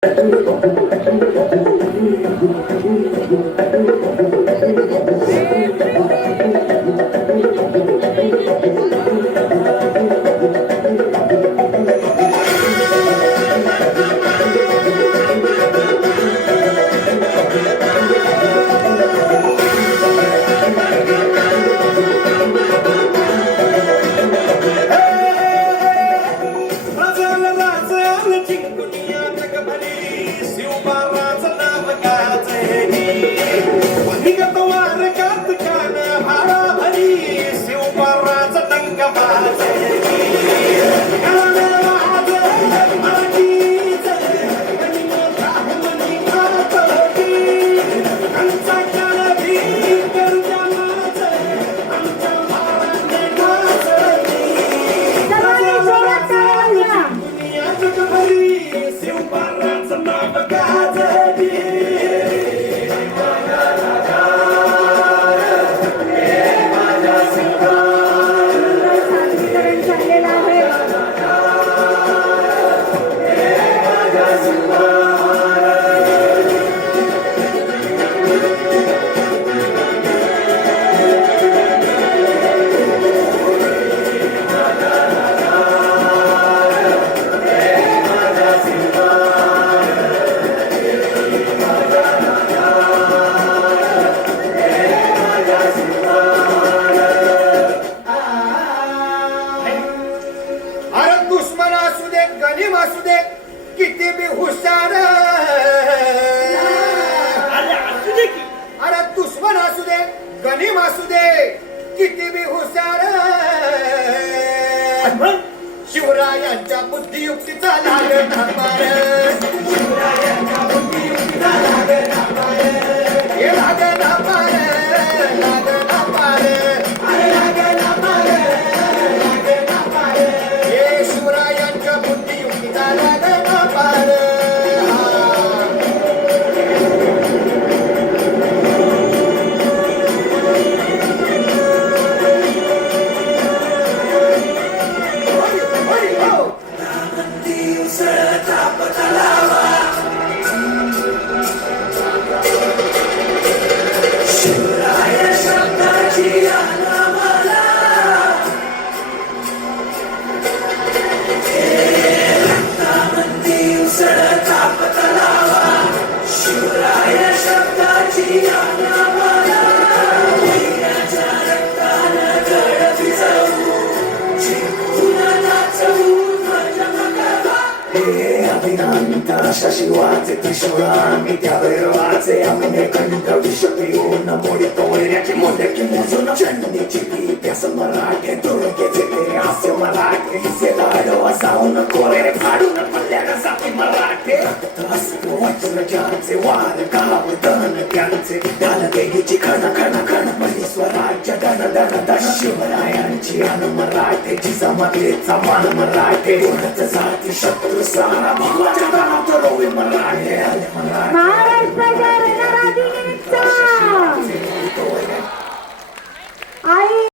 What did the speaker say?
Hey, Razala Razala Chikungunya baby. असू दे किती बी हुशार अरे दुश्मन असू दे गनिम असू दे किती बी हुशार शिवरायांच्या बुद्धियुक्तीचा लाग शिवरायांच्या बुद्धियुक्तीचा लाग अभिनंतर शशिवाचे त्रिशूळामी त्या भैरवाचे आम्ही कंठ विष पिऊन मोडितो वैऱ्याची मोदकी मोजून चंडीची प्यास मराठे तुळकेचे ते हास्य मराठे हिसे लाडवा साऊन कोरे फाडून पडल्या जाती मराठे रक्त असतो वज्रजाचे वार गाव दन त्यांचे गाल देगीची खण खण खण मनी स्वराज्य दन दन दन शिवरायांची अन मराठे जिजामातेचा मान मराठे कोणच जाती शत्रू सारा भगवाच्या दानात रोवे मराठे